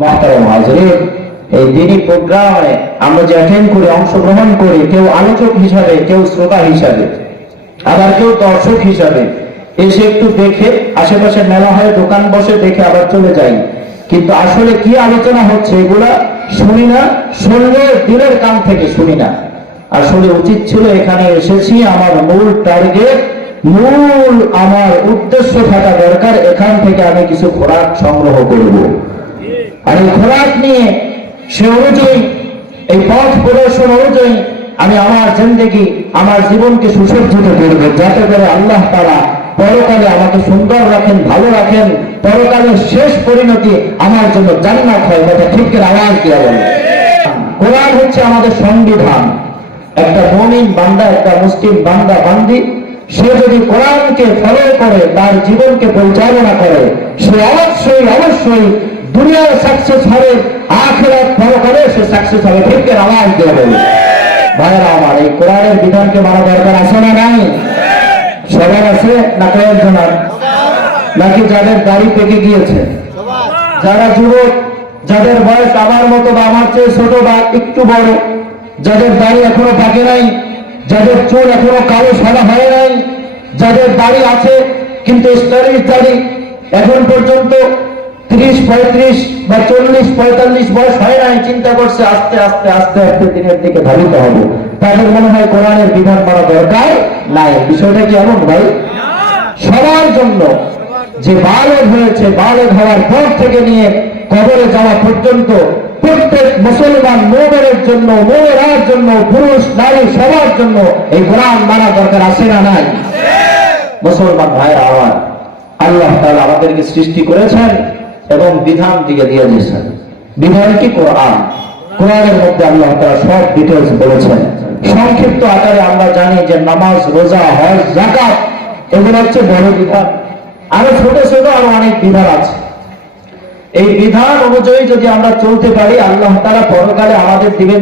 মহতারাম হাজরিন, এই দিনী প্রোগ্রামে আমরা যে অ্যাটেন্ড করি, অংশগ্রহণ করি, কেউ আলোচক হিসাবে, কেউ শ্রোতা হিসাবে, আবার কেউ দর্শক হিসাবে এসে একটু দেখে, আশেপাশে মেলা হয়, দোকান বসে, দেখে আবার চলে যাই। কিন্তু আসলে কি আলোচনা হচ্ছে এগুলা শুনি না, শুনলে দিলের কান থেকে শুনি না। আসলে উচিত ছিল এখানে এসেছি, আমার মূল টার্গেট, মূল আমার উদ্দেশ্য থাকা দরকার, এখান থেকে আমি কিছু খোরাক সংগ্রহ করব। আর এই খোরাক নিয়ে সে অনুযায়ী, এই পথ প্রদর্শন অনুযায়ী আমি আমার জিন্দেগি, আমার জীবনকে সুসজ্জিত করব, যাতে করে আল্লাহ তাআলা পরকালে আমাকে সুন্দর রাখেন, ভালো রাখেন, পরকালের শেষ পরিণতি আমার জন্য জান্নাত হয়। এটা ঠিক করে আওয়াজ দিয়ে বলেন। কোরআন হচ্ছে আমাদের সংবিধান। একটা মুমিন বান্দা, একটা মুসলিম বান্দা বান্দি, সে যদি কোরআনকে ফলো করে, তার জীবনকে পরিচালনা করে, সে অবশ্যই অবশ্যই দুনিয়ার সাকসেস হবে, আখিরাত পরকালে সে সাকসেস হবে। ঠিক করে আওয়াজ দিয়ে বলেন। ভাইরা আমার, এই কোরআনের বিধানকে মানা দরকার আছে না নাই? সবার আছে না কয়েকজন? নাকি যাদের দাড়ি পেকে গিয়েছে, যারা যুবক, যাদের বয়স আমার মতো বা আমার চেয়ে ছোট বা একটু বড়, যাদের দাড়ি এখনো পাকে নাই, যাদের চুল এখনো কালো সাদা হয় নাই, যাদের দাড়ি আছে কিন্তু স্টাইলিশ দাড়ি, এখন পর্যন্ত 30-35 বা 40-45 বয়স হয় নাই, চিন্তা করছে আস্তে আস্তে আস্তে আস্তে দিনের দিকে ধাবিত হবে, তাদের মনে হয় কোরআনের বিধান মানা দরকার নাই। বিষয়টা কি এমন ভাই? সবার জন্য, যে বালেগ হয়েছে, বালেগ হওয়ার পর থেকে নিয়ে কবরে যাওয়া পর্যন্ত প্রত্যেক মুসলমান মুমিনের জন্য, মুমিনার জন্য, পুরুষ নারী সবার জন্য এই কোরআন মানা দরকার আছে না নাই? মুসলমান ভাইরা আমার, আল্লাহ তাআলা আমাদেরকে সৃষ্টি করেছেন এবং বিধান দিয়ে দিয়েছেন। বিধান কি? কোরআন। কোরআনের মধ্যে আল্লাহ তাআলা সব ডিটেইলস বলেছেন। সংক্ষিপ্ত আকারে আমরা জানি যে নামাজ, রোজা, হজ, যাকাত এগুলো হচ্ছে বড় বিধান। আরো ছোট ছোট আরো অনেক বিধান আছে। এই বিধান অনুযায়ী যদি আমরা চলতে পারি, আল্লাহ তাআলা পরকালে আমাদের দিবেন